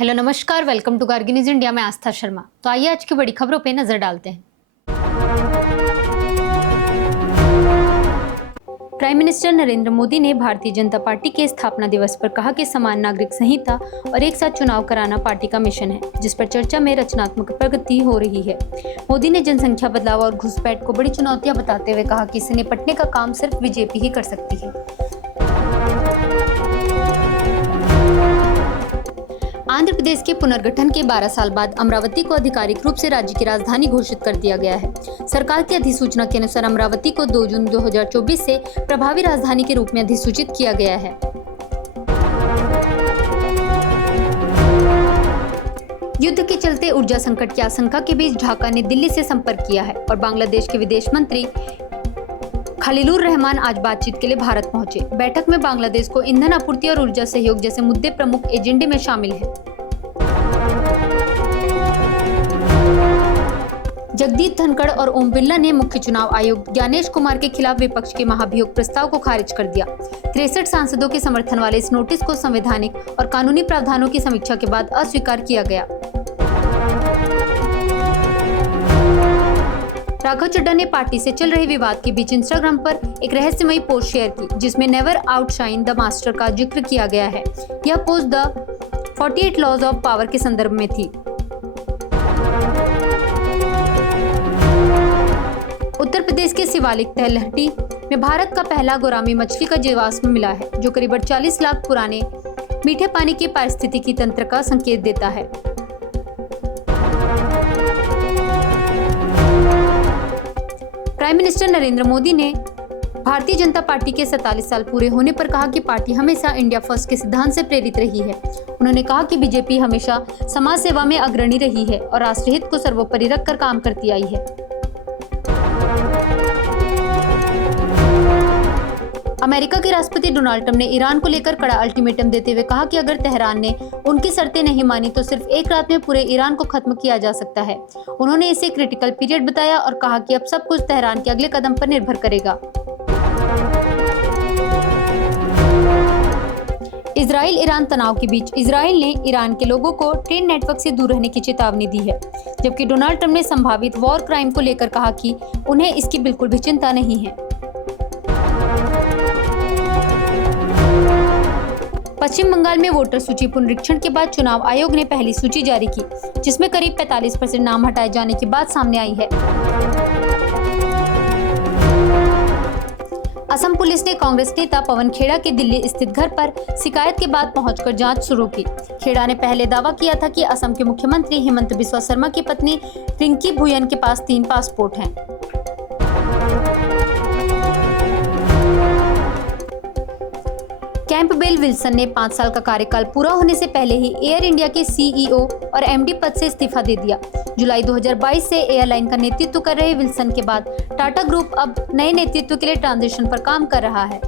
Hello नमस्कार, welcome to Kargil news India में आस्था शर्मा। तो आइए आज की बड़ी खबरों पे नजर डालते हैं। प्राइम मिनिस्टर नरेंद्र मोदी ने भारतीय जनता पार्टी के स्थापना दिवस पर कहा कि समान नागरिक संहिता और एक साथ चुनाव कराना पार्टी का मिशन है, जिस पर चर्चा में रचनात्मक प्रगति हो रही है। मोदी ने जनसंख्या बदलाव और घुसपैठ को बड़ी चुनौतियां बताते हुए कहा कि इससे निपटने का काम सिर्फ बीजेपी ही कर सकती है। आंध्र प्रदेश के पुनर्गठन के 12 साल बाद अमरावती को आधिकारिक रूप से राज्य की राजधानी घोषित कर दिया गया है। सरकार की अधिसूचना के अनुसार अमरावती को 2 जून 2024 से प्रभावी राजधानी के रूप में अधिसूचित किया गया है। युद्ध के चलते ऊर्जा संकट की आशंका के बीच ढाका ने दिल्ली से संपर्क किया है और बांग्लादेश के विदेश मंत्री खलीलुर रहमान आज बातचीत के लिए भारत पहुंचे। बैठक में बांग्लादेश को ईंधन आपूर्ति और ऊर्जा सहयोग जैसे मुद्दे प्रमुख एजेंडे में शामिल हैं। जगदीप धनखड़ और ओम बिरला ने मुख्य चुनाव आयुक्त ज्ञानेश कुमार के खिलाफ विपक्ष के महाभियोग प्रस्ताव को खारिज कर दिया। 63 सांसदों के समर्थन वाले इस नोटिस को संवैधानिक और कानूनी प्रावधानों की समीक्षा के बाद अस्वीकार किया गया। राघव चड्ढा ने पार्टी से चल रहे विवाद के बीच इंस्टाग्राम पर एक रहस्यमयी पोस्ट शेयर की, जिसमें नेवर आउटशाइन द मास्टर का जिक्र किया गया है। यह post the 48 laws of power के संदर्भ में थी। उत्तर प्रदेश के शिवालिक तलहटी में भारत का पहला गोरामी मछली का जीवाश्म मिला है, जो करीब 40 लाख पुराने मीठे पानी के पारिस्थितिकी तंत्र का संकेत देता है। प्राइम मिनिस्टर नरेंद्र मोदी ने भारतीय जनता पार्टी के 47 साल पूरे होने पर कहा कि पार्टी हमेशा इंडिया फर्स्ट के सिद्धांत से प्रेरित रही है। उन्होंने कहा कि बीजेपी हमेशा समाज सेवा में अग्रणी रही है और राष्ट्रहित को सर्वोपरि रखकर काम करती आई है। अमेरिका के राष्ट्रपति डोनाल्ड ट्रंप ने ईरान को लेकर कड़ा अल्टीमेटम देते हुए कहा कि अगर तेहरान ने उनकी शर्तें नहीं मानी तो सिर्फ एक रात में पूरे ईरान को खत्म किया जा सकता है। उन्होंने इसे क्रिटिकल पीरियड बताया और कहा कि अब सब कुछ तेहरान के अगले कदम पर निर्भर करेगा। इजराइल ईरान तनाव के बीच इजराइल ने ईरान के लोगों को ट्रेन नेटवर्क से दूर रहने की चेतावनी दी है, जबकि डोनाल्ड ट्रंप ने संभावित वॉर क्राइम को लेकर कहा कि उन्हें इसकी बिल्कुल भी चिंता नहीं है। पश्चिम बंगाल में वोटर सूची पुनरीक्षण के बाद चुनाव आयोग ने पहली सूची जारी की, जिसमें करीब 45% नाम हटाए जाने की बात सामने आई है। असम पुलिस ने कांग्रेस नेता पवन खेड़ा के दिल्ली स्थित घर पर शिकायत के बाद पहुंचकर जांच शुरू की। खेड़ा ने पहले दावा किया था कि असम के मुख्यमंत्री हिमंत बिस्वा शर्मा की पत्नी रिंकी भुयन के पास 3 पासपोर्ट हैं। कैंपबेल विल्सन ने 5 साल का कार्यकाल पूरा होने से पहले ही एयर इंडिया के सीईओ और एमडी पद से इस्तीफा दे दिया। जुलाई 2022 से एयरलाइन का नेतृत्व कर रहे विल्सन के बाद टाटा ग्रुप अब नए नेतृत्व के लिए ट्रांजिशन पर काम कर रहा है।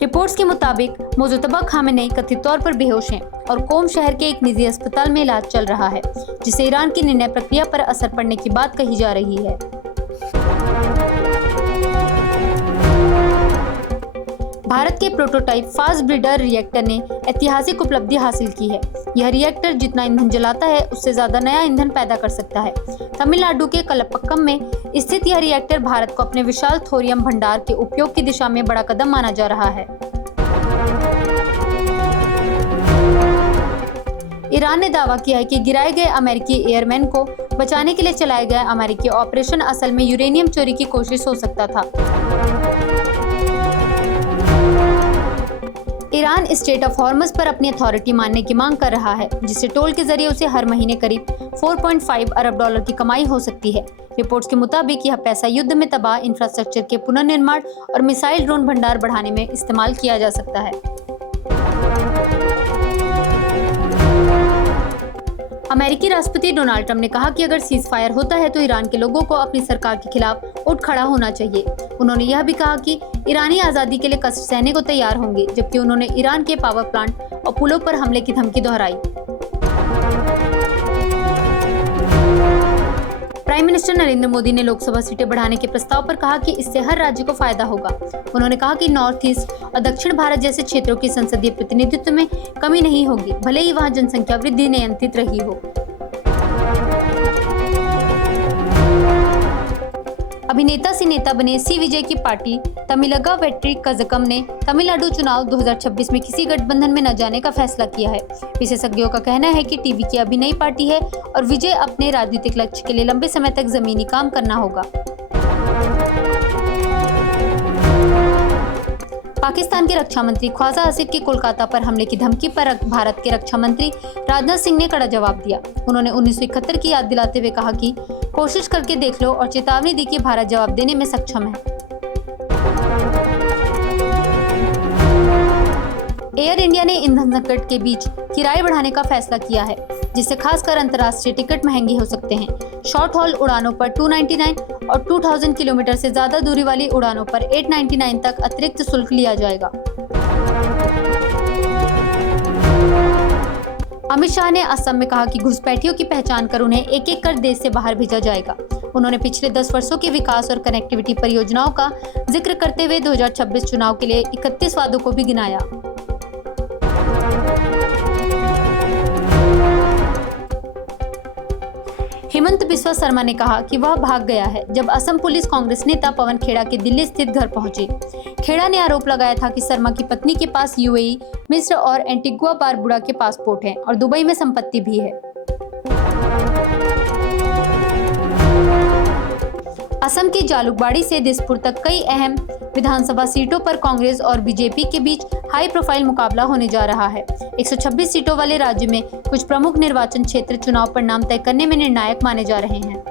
रिपोर्ट्स के मुताबिक मोजतबा खामेनेई कथित तौर पर बेहोश हैं और कोम शहर के एक निजी अस्पताल में इलाज चल रहा है, जिससे ईरान की निर्णय प्रक्रिया पर असर पड़ने की बात कही जा रही है। भारत के प्रोटोटाइप फास्ट ब्रीडर रिएक्टर ने ऐतिहासिक उपलब्धि हासिल की है। यह रिएक्टर जितना ईंधन जलाता है उससे ज्यादा नया ईंधन पैदा कर सकता है। तमिलनाडु के कलपक्कम में स्थित यह रिएक्टर भारत को अपने विशाल थोरियम भंडार के उपयोग की दिशा में बड़ा कदम माना जा रहा है। ईरान ने दावा किया है कि गिराए गए अमेरिकी एयरमैन को बचाने के लिए चलाए गए अमेरिकी ऑपरेशन असल में यूरेनियम चोरी की कोशिश हो सकता था। ईरान स्टेट ऑफ हॉर्मस पर अपनी अथॉरिटी मानने की मांग कर रहा है, जिससे टोल के जरिए उसे हर महीने करीब 4.5 अरब डॉलर की कमाई हो सकती है। रिपोर्ट्स के मुताबिक यह पैसा युद्ध में तबाह इंफ्रास्ट्रक्चर के पुनर्निर्माण और मिसाइल ड्रोन भंडार बढ़ाने में इस्तेमाल किया जा सकता है। अमेरिकी राष्ट्रपति डोनाल्ड ट्रंप ने कहा कि अगर सीज फायर होता है तो ईरान के लोगों को अपनी सरकार के खिलाफ उठ खड़ा होना चाहिए। उन्होंने यह भी कहा कि ईरानी आज़ादी के लिए कष्ट सहने को तैयार होंगे, जबकि उन्होंने ईरान के पावर प्लांट और पुलों पर हमले की धमकी दोहराई। प्राइम मिनिस्टर नरेंद्र मोदी ने लोकसभा सीटें बढ़ाने के प्रस्ताव पर कहा कि इससे हर राज्य को फायदा होगा। उन्होंने कहा कि नॉर्थ ईस्ट और दक्षिण भारत जैसे क्षेत्रों की संसदीय प्रतिनिधित्व में कमी नहीं होगी, भले ही वहां जनसंख्या वृद्धि नियंत्रित रही हो। अभिनेता से नेता बने सी विजय की पार्टी तमिलगा वेट्री कजगम ने तमिलनाडु चुनाव 2026 में किसी गठबंधन में न जाने का फैसला किया है। विशेषज्ञों का कहना है कि टीवी की अभी नई पार्टी है और विजय अपने राजनीतिक लक्ष्य के लिए लंबे समय तक जमीनी काम करना होगा। पाकिस्तान के रक्षा मंत्री ख्वाजा आसिफ के कोलकाता पर हमले की धमकी पर भारत के रक्षा मंत्री राजनाथ सिंह ने कड़ा जवाब दिया। उन्होंने 1971 की याद दिलाते हुए कहा कि कोशिश करके देख लो और चेतावनी दी कि भारत जवाब देने में सक्षम है। एयर इंडिया ने ईंधन संकट के बीच किराए बढ़ाने का फैसला किया है, जिससे खासकर अंतर्राष्ट्रीय टिकट महंगे हो सकते हैं। शॉर्ट हॉल उड़ानों पर 299 और 2000 किलोमीटर से ज्यादा दूरी वाली उड़ानों पर 899 तक अतिरिक्त शुल्क लिया जाएगा। अमित शाह ने असम में कहा कि घुसपैठियों की पहचान कर उन्हें एक एक कर देश से बाहर भेजा जाएगा। उन्होंने पिछले 10 वर्षों के विकास और कनेक्टिविटी परियोजनाओं का जिक्र करते हुए 2026 चुनाव के लिए 31 वादों को भी गिनाया। हेमंत बिस्वा शर्मा ने कहा कि वह भाग गया है जब असम पुलिस कांग्रेस नेता पवन खेड़ा के दिल्ली स्थित घर पहुंची। खेड़ा ने आरोप लगाया था कि शर्मा की पत्नी के पास यूएई, मिस्र और एंटीगुआ बारबुडा के पासपोर्ट हैं और दुबई में संपत्ति भी है। असम के जालुकबाड़ी से दिसपुर तक कई अहम विधानसभा सीटों पर कांग्रेस और बीजेपी के बीच हाई प्रोफाइल मुकाबला होने जा रहा है। 126 सीटों वाले राज्य में कुछ प्रमुख निर्वाचन क्षेत्र चुनाव परिणाम तय करने में निर्णायक माने जा रहे हैं।